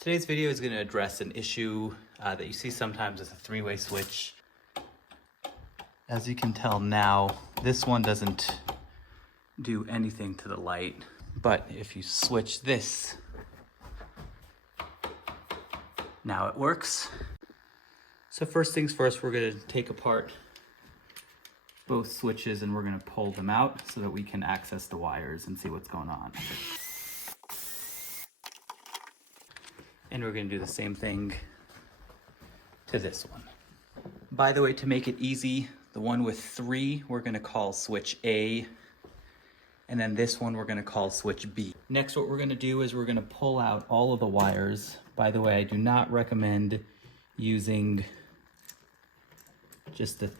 Today's video is going to address an issue that you see sometimes with a three-way switch. As you can tell now, this one doesn't do anything to the light, but if you switch this, now it works. So first things first, we're going to take apart both switches and we're going to pull them out so that we can access the wires and see what's going on. And we're going to do the same thing to this one. By the way, to make it easy, the one with 3 we're going to call switch A, and then this one we're going to call switch B. Next, what we're going to do is we're going to pull out all of the wires. By the way, I do not recommend using just the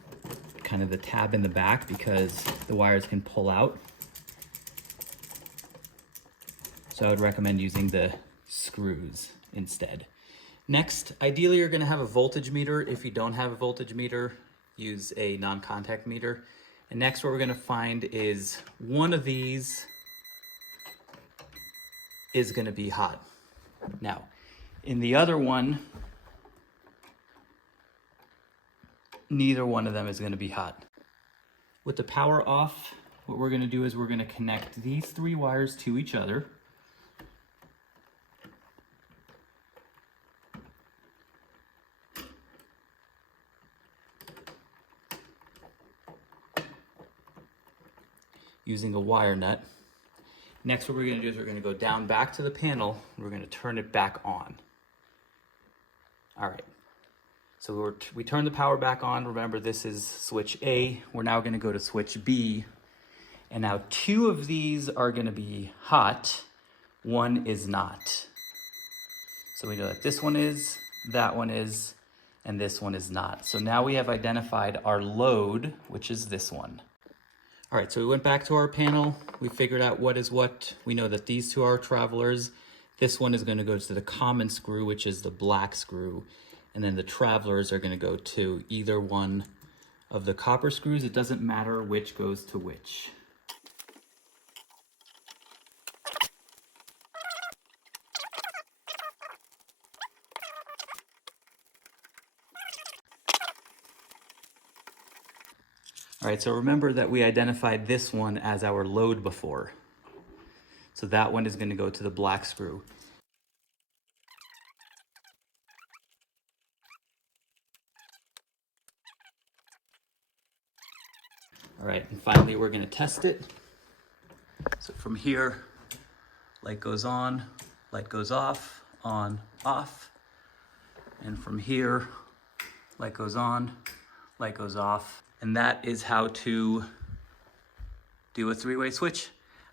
kind of the tab in the back because the wires can pull out. So I would recommend using the screws instead. Next, ideally you're going to have a voltage meter. If you don't have a voltage meter, use a non-contact meter. And next what we're going to find is one of these is going to be hot. Now, in the other one, neither one of them is going to be hot. With the power off, what we're going to do is we're going to connect these 3 wires to each other. Using a wire nut. Next, what we're going to do is we're going to go down back to the panel and we're going to turn it back on. All right. So we turn the power back on. Remember, this is switch A. We're now going to go to switch B. And now 2 of these are going to be hot. 1 is not. So we know that this one is, that one is, and this one is not. So now we have identified our load, which is this one. All right, so we went back to our panel. We figured out what is what. We know that these 2 are travelers. This one is going to go to the common screw, which is the black screw. And then the travelers are going to go to either one of the copper screws. It doesn't matter which goes to which. All right, so remember that we identified this one as our load before. So that one is going to go to the black screw. All right, and finally we're going to test it. So from here, light goes on, light goes off, on, off. And from here, light goes on, light goes off. And that is how to do a 3-way switch.